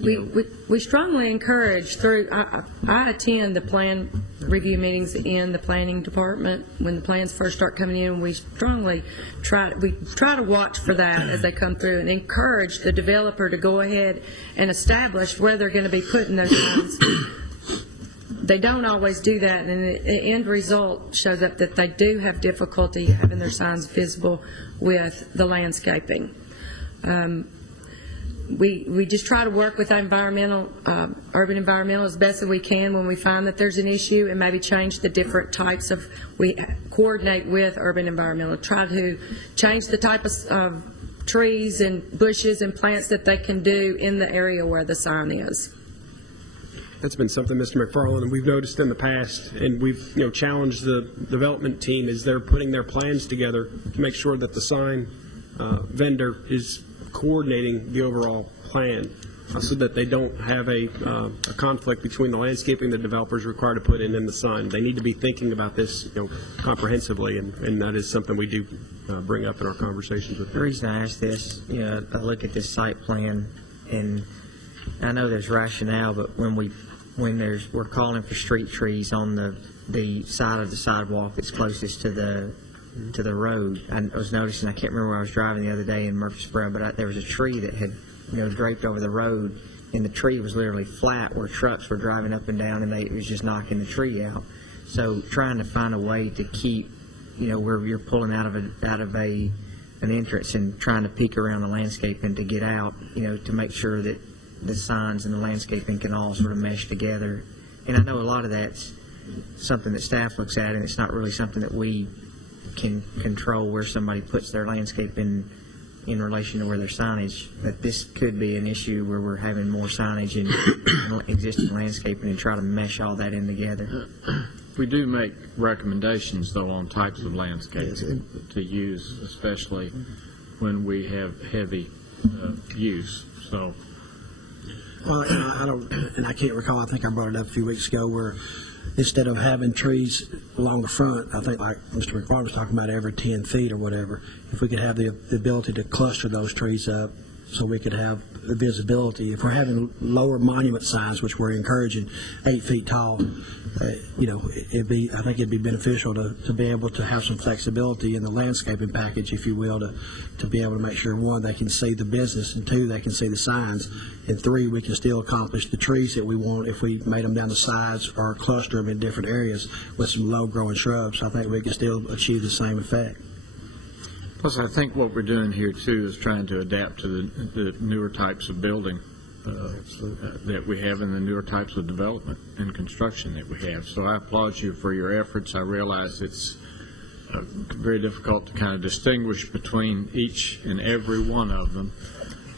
We strongly encourage through, I attend the plan review meetings in the planning department when the plans first start coming in. We strongly try to watch for that as they come through and encourage the developer to go ahead and establish where they're going to be putting those signs. They don't always do that, and the end result shows up that they do have difficulty having their signs visible with the landscaping. We just try to work with environmental, urban environmental as best as we can when we find that there's an issue, and maybe change the different types of, we coordinate with urban environmental, try to change the type of trees and bushes and plants that they can do in the area where the sign is. That's been something, Mr. McFarland, and we've noticed in the past, and we've challenged the development team as they're putting their plans together to make sure that the sign vendor is coordinating the overall plan so that they don't have a conflict between the landscaping the developers required to put in the sign. They need to be thinking about this comprehensively, and that is something we do bring up in our conversations with them. The reason I ask this, I look at this site plan, and I know there's rationale, but when we're calling for street trees on the side of the sidewalk that's closest to the road. I was noticing, I can't remember where I was driving the other day in Murfreesboro, but there was a tree that had draped over the road, and the tree was literally flat where trucks were driving up and down, and it was just knocking the tree out. So trying to find a way to keep, where you're pulling out of an entrance and trying to peek around the landscaping to get out, to make sure that the signs and the landscaping can all sort of mesh together. And I know a lot of that's something that staff looks at, and it's not really something that we can control where somebody puts their landscaping in relation to where their signage. But this could be an issue where we're having more signage and existing landscaping and try to mesh all that in together. We do make recommendations, though, on types of landscaping to use, especially when we have heavy use. So. Well, I don't, and I can't recall, I think I brought it up a few weeks ago, where instead of having trees along the front, I think like Mr. McFarland was talking about every 10 feet or whatever, if we could have the ability to cluster those trees up so we could have the visibility. If we're having lower monument signs, which we're encouraging 8 feet tall, I think it'd be beneficial to be able to have some flexibility in the landscaping package, if you will, to be able to make sure, one, they can see the business, and two, they can see the signs, and three, we can still accomplish the trees that we want if we made them down the sides or cluster them in different areas with some low-growing shrubs. I think we can still achieve the same effect. Plus, I think what we're doing here, too, is trying to adapt to the newer types of building that we have and the newer types of development and construction that we have. So I applaud you for your efforts. I realize it's very difficult to kind of distinguish between each and every one of them.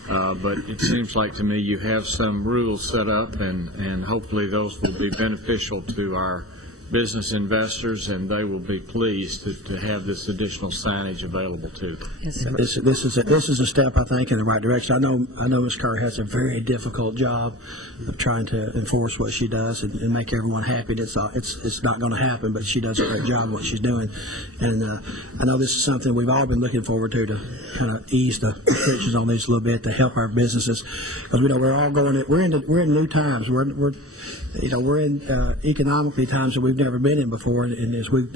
But it seems like to me you have some rules set up, and hopefully those will be beneficial to our business investors, and they will be pleased to have this additional signage available to them. Yes. This is a step, I think, in the right direction. I know Ms. Carr has a very difficult job of trying to enforce what she does and make everyone happy. It's not going to happen, but she does a great job of what she's doing. And I know this is something we've all been looking forward to kind of ease the restrictions on these a little bit to help our businesses, because we're all going. We're in new times. We're in economically times that we've never been in before, and as we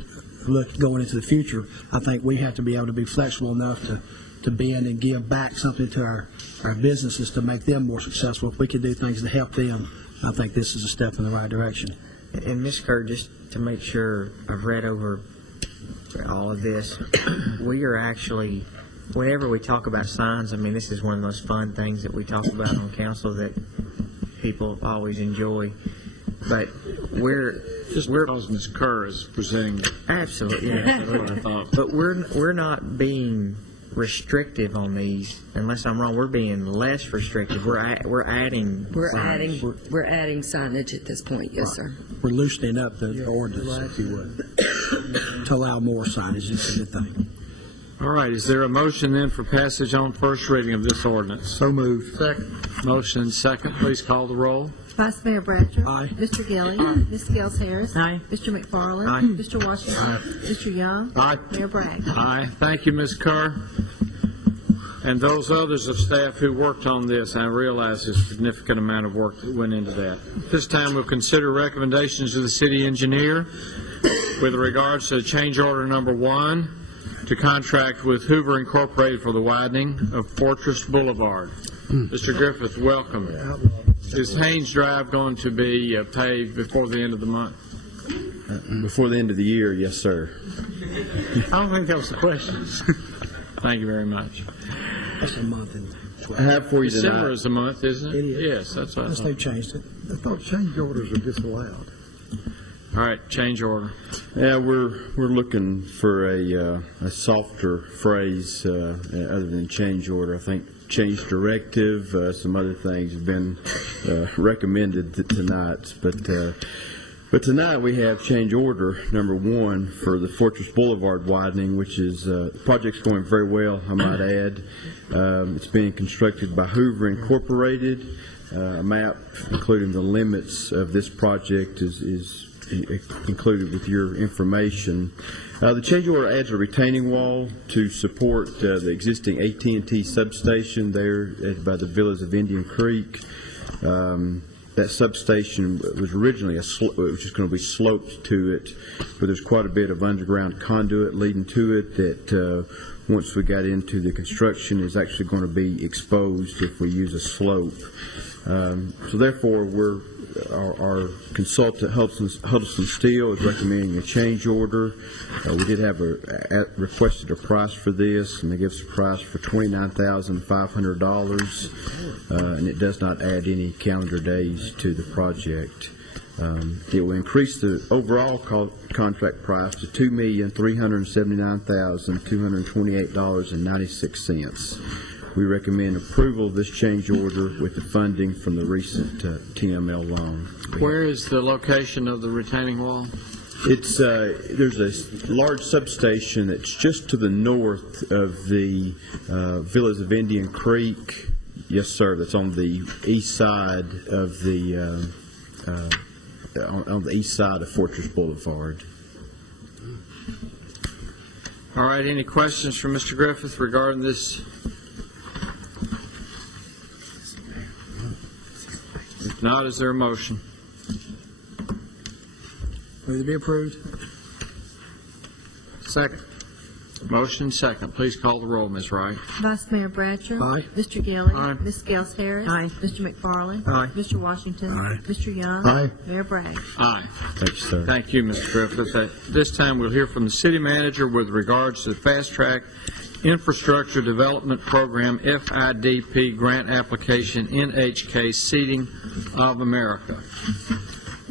look going into the future, I think we have to be able to be flexible enough to bend and give back something to our businesses to make them more successful. If we can do things to help them, I think this is a step in the right direction. And Ms. Kerr, just to make sure I've read over all of this, we are actually, whenever we talk about signs, I mean, this is one of the most fun things that we talk about on council that people always enjoy. But we're because Ms. Kerr is presenting. absolutely, yeah. That's what I thought. But we're not being restrictive on these, unless I'm wrong. We're being less restrictive. We're adding. We're signs. adding signage at this point, yes, sir. We're loosening up the ordinance, if you would, to allow more signage. This is the thing. All right, is there a motion then for passage on first reading of this ordinance? So moved. Motion second, please call the roll. Vice Mayor Bratcher. Aye. Mr. Gilly. Ms. Gels Harris. Aye. Mr. McFarland. Aye. Mr. Washington. Mr. Young. Aye. Mayor Bragg. Aye. Thank you, Ms. Kerr. And those others of staff who worked on this, I realize there's a significant amount of work that went into that. This time we'll consider recommendations of the city engineer with regards to change order number 1 to contract with Hoover Incorporated for the widening of Fortress Boulevard. Mr. Griffith, welcome. Is Haynes Drive going to be paved before the end of the month? Before the end of the year, yes, sir. I don't think that was the question. Thank you very much. That's a month. I have for you December tonight. is the month, isn't it? It is. Yes, that's what I Unless thought. they've changed it. I thought change orders are disallowed. All right, change order. Yeah, we're looking for a softer phrase other than change order. I think change directive, some other things have been recommended tonight, but tonight we have change order number 1 for the Fortress Boulevard widening, which is the project's going very well, I might add. It's being constructed by Hoover Incorporated. A map including the limits of this project is included with your information. The change order adds a retaining wall to support the existing AT&T substation there by the villas of Indian Creek. That substation was originally it was just going to be sloped to it, but there's quite a bit of underground conduit leading to it that once we got into the construction is actually going to be exposed if we use a slope. So therefore, our consultant Huddleston Steel is recommending a change order. We did have requested a price for this, and they give us a price for $29,500, and it does not add any calendar days to the project. It will increase the overall contract price to $2,379,228.96. We recommend approval of this change order with the funding from the recent TML loan. Where is the location of the retaining wall? It's there's a large substation that's just to the north of the villas of Indian Creek. Yes, sir. That's on the east side of the on the east side of Fortress Boulevard. All right, any questions from Mr. Griffith regarding this? If not, is there a motion? Move to be approved. Second. Motion second. Please call the roll, Ms. Wright. Vice Mayor Bratcher. Aye. Mr. Gilly. Aye. Ms. Gels Harris. Aye. Mr. McFarland. Aye. Mr. Washington. Aye. Mr. Young. Aye. Mayor Bragg. Aye. Thank you, sir. Thank you, Mr. Griffith. At this time, we'll hear from the city manager with regards to the Fast Track Infrastructure Development Program, FIDP grant application, NHK Seating of America.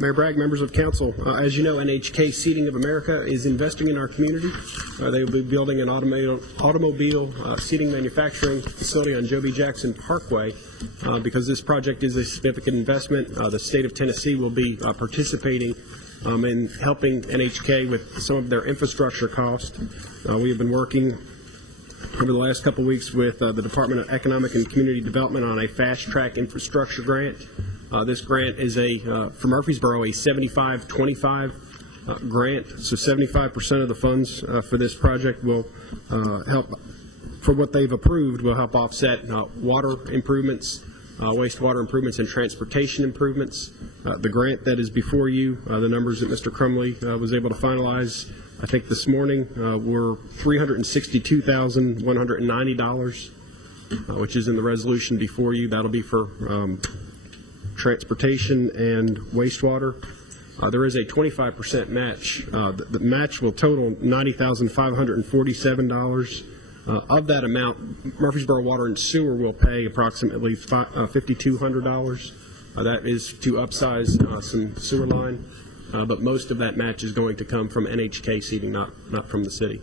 Mayor Bragg, members of council, as you know, NHK Seating of America is investing in our community. They will be building an automobile seating manufacturing facility on Joby Jackson Parkway. Because this project is a significant investment, the state of Tennessee will be participating in helping NHK with some of their infrastructure costs. We have been working over the last couple of weeks with the Department of Economic and Community Development on a fast track infrastructure grant. This grant is for Murfreesboro, a 75-25 grant. So 75% of the funds for this project will help, for what they've approved, will help offset water improvements, wastewater improvements, and transportation improvements. The grant that is before you, the numbers that Mr. Crumley was able to finalize, I think this morning, were $362,190, which is in the resolution before you. That'll be for transportation and wastewater. There is a 25% match. The match will total $90,547. Of that amount, Murfreesboro Water and Sewer will pay approximately $5,200. That is to upsize some sewer line, but most of that match is going to come from NHK seating, not from the city.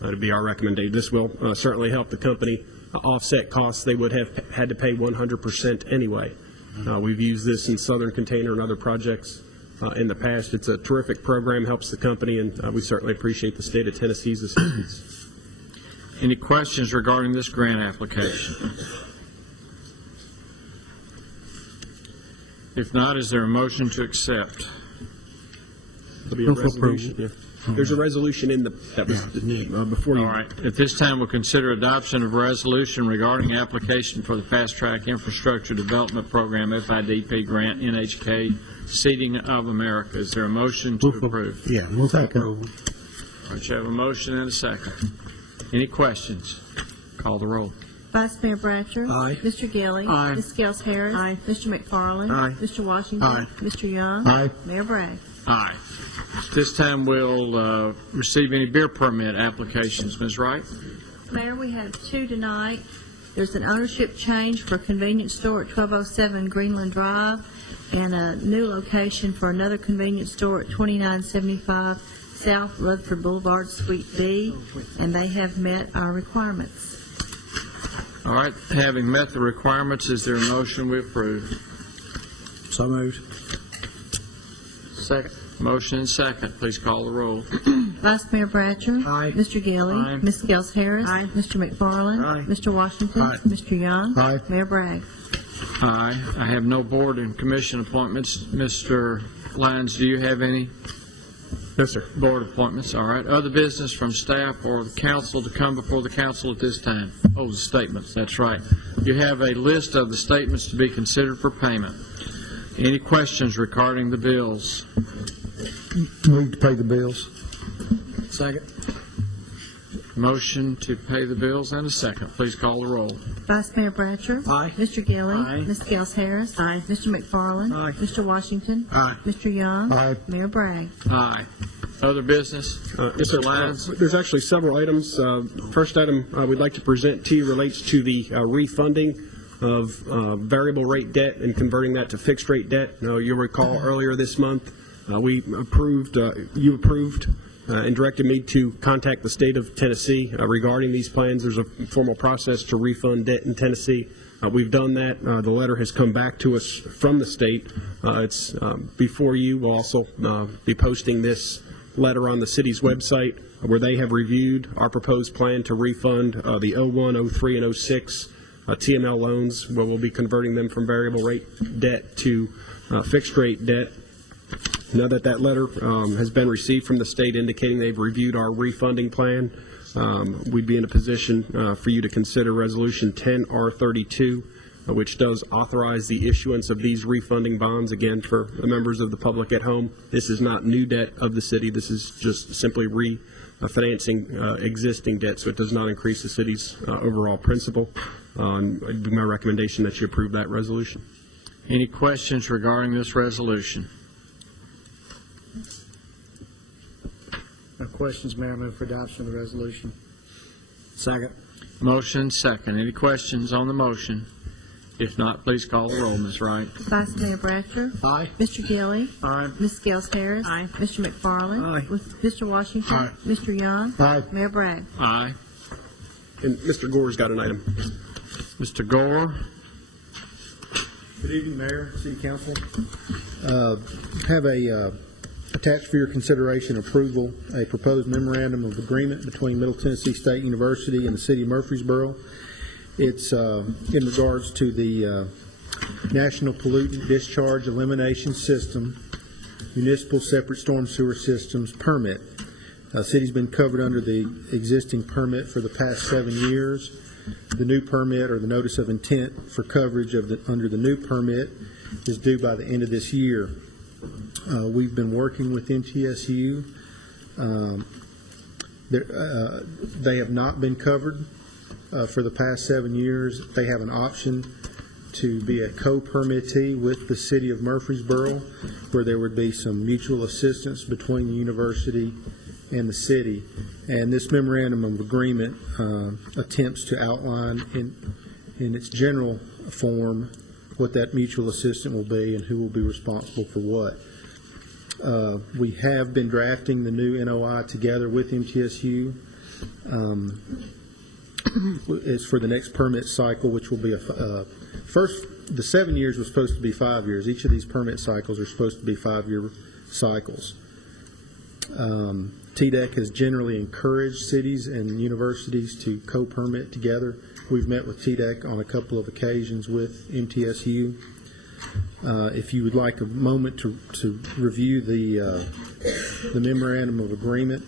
That'd be our recommendation. This will certainly help the company offset costs they would have had to pay 100% anyway. We've used this in Southern Container and other projects in the past. It's a terrific program, helps the company, and we certainly appreciate the state of Tennessee's assistance. Any questions regarding this grant application? If not, is there a motion to accept? There'll be a resolution. Yeah. There's a resolution in that was before you. All right. At this time, we'll consider adoption of a resolution regarding application for the Fast Track Infrastructure Development Program FIDP grant NHK Seating of America. Is there a motion to approve? Yeah, move for approval. All right, you have a motion and a second. Any questions? Call the roll. Vice Mayor Bratcher. Aye. Mr. Gilly. Aye. Ms. Gels Harris. Aye. Mr. McFarland. Aye. Mr. Washington. Aye. Mr. Young. Aye. Mayor Bragg. Aye. This time we'll receive any beer permit applications. Ms. Wright? Mayor, we have two tonight. There's an ownership change for a convenience store at 1207 Greenland Drive and a new location for another convenience store at 2975 South Ludford Boulevard, Suite B, and they have met our requirements. All right. Having met the requirements, is there a motion we approve? So moved. Second. Motion and second. Please call the roll. Vice Mayor Bratcher. Aye. Mr. Gilly. Aye. Ms. Gels Harris. Aye. Mr. McFarland. Aye. Mr. Washington. Aye. Mr. Young. Aye. Mayor Bragg. Aye. I have no board and commission appointments. Mr. Lyons, do you have any No, sir. board appointments? All right. Other business from staff or the council to come before the council at this time? Oh, the statements. That's right. You have a list of the statements to be considered for payment. Any questions regarding the bills? Move to pay the bills. Second. Motion to pay the bills and a second. Please call the roll. Vice Mayor Bratcher. Aye. Mr. Gilly. Aye. Ms. Gels Harris. Aye. Mr. McFarland. Aye. Mr. Washington. Aye. Mr. Young. Aye. Mayor Bragg. Aye. Other business? Yes, sir. Mr. Lyons? There's actually several items. First item we'd like to present to you relates to the refunding of variable rate debt and converting that to fixed rate debt. You'll recall earlier this month you approved and directed me to contact the state of Tennessee regarding these plans. There's a formal process to refund debt in Tennessee. We've done that. The letter has come back to us from the state. It's before you. We'll also be posting this letter on the city's website where they have reviewed our proposed plan to refund the 01, 03, and 06 TML loans, where we'll be converting them from variable rate debt to fixed rate debt. Now that that letter has been received from the state indicating they've reviewed our refunding plan, we'd be in a position for you to consider Resolution 10R32, which does authorize the issuance of these refunding bonds. Again, for the members of the public at home, this is not new debt of the city. This is just simply refinancing existing debt, so it does not increase the city's overall principal. It'd be my recommendation that you approve that resolution. Any questions regarding this resolution? No questions, Mayor. Move for adoption of the resolution. Second. Motion second. Any questions on the motion? If not, please call the roll, Ms. Wright. Vice Mayor Bratcher. Aye. Mr. Gilly. Aye. Ms. Gels Harris. Aye. Mr. McFarland. Aye. Mr. Washington. Aye. Mr. Young. Aye. Mayor Bragg. Aye. And Mr. Gore's got an item. Mr. Gore? Good evening, Mayor, City Council. Have attached for your consideration approval a proposed memorandum of agreement between Middle Tennessee State University and the City of Murfreesboro. It's in regards to the National Pollutant Discharge Elimination System Municipal Separate Storm Sewer Systems Permit. City's been covered under the existing permit for the past 7 years. The new permit, or the notice of intent for coverage of under the new permit, is due by the end of this year. We've been working with MTSU. They have not been covered for the past 7 years. They have an option to be a co-permittee with the city of Murfreesboro, where there would be some mutual assistance between the university and the city. And this memorandum of agreement attempts to outline in its general form what that mutual assistance will be and who will be responsible for what. We have been drafting the new NOI together with MTSU. It's for the next permit cycle, which will be first, the 7 years was supposed to be 5 years. Each of these permit cycles are supposed to be 5-year cycles. TDEC has generally encouraged cities and universities to co-permit together. We've met with TDEC on a couple of occasions with MTSU. If you would like a moment to review the memorandum of agreement,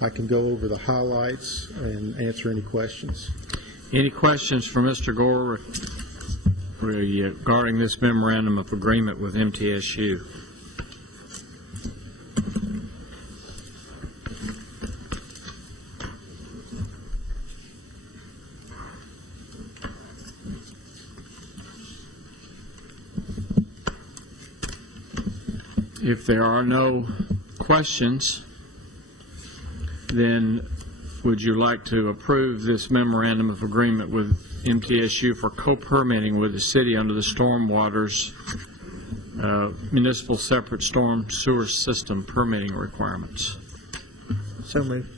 I can go over the highlights and answer any questions. Any questions for Mr. Gore regarding this memorandum of agreement with MTSU? If there are no questions, then would you like to approve this memorandum of agreement with MTSU for co-permitting with the city under the Stormwater's municipal separate storm sewer system permitting requirements? So moved.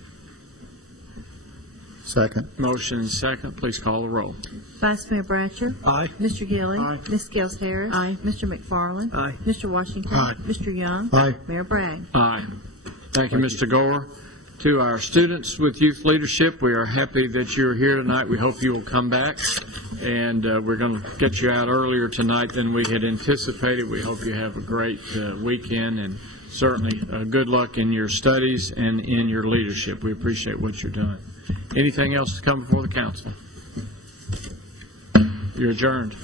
Second. Motion and second. Please call the roll. Vice Mayor Bratcher. Aye. Mr. Gilly. Aye. Ms. Gels Harris. Aye. Mr. McFarland. Aye. Mr. Washington. Aye. Mr. Young. Aye. Mayor Bragg. Aye. Thank you, Mr. Gore. To our students with youth leadership, we are happy that you're here tonight. We hope you will come back. And we're going to get you out earlier tonight than we had anticipated. We hope you have a great weekend, and certainly good luck in your studies and in your leadership. We appreciate what you're doing. Anything else to come before the council? You're adjourned.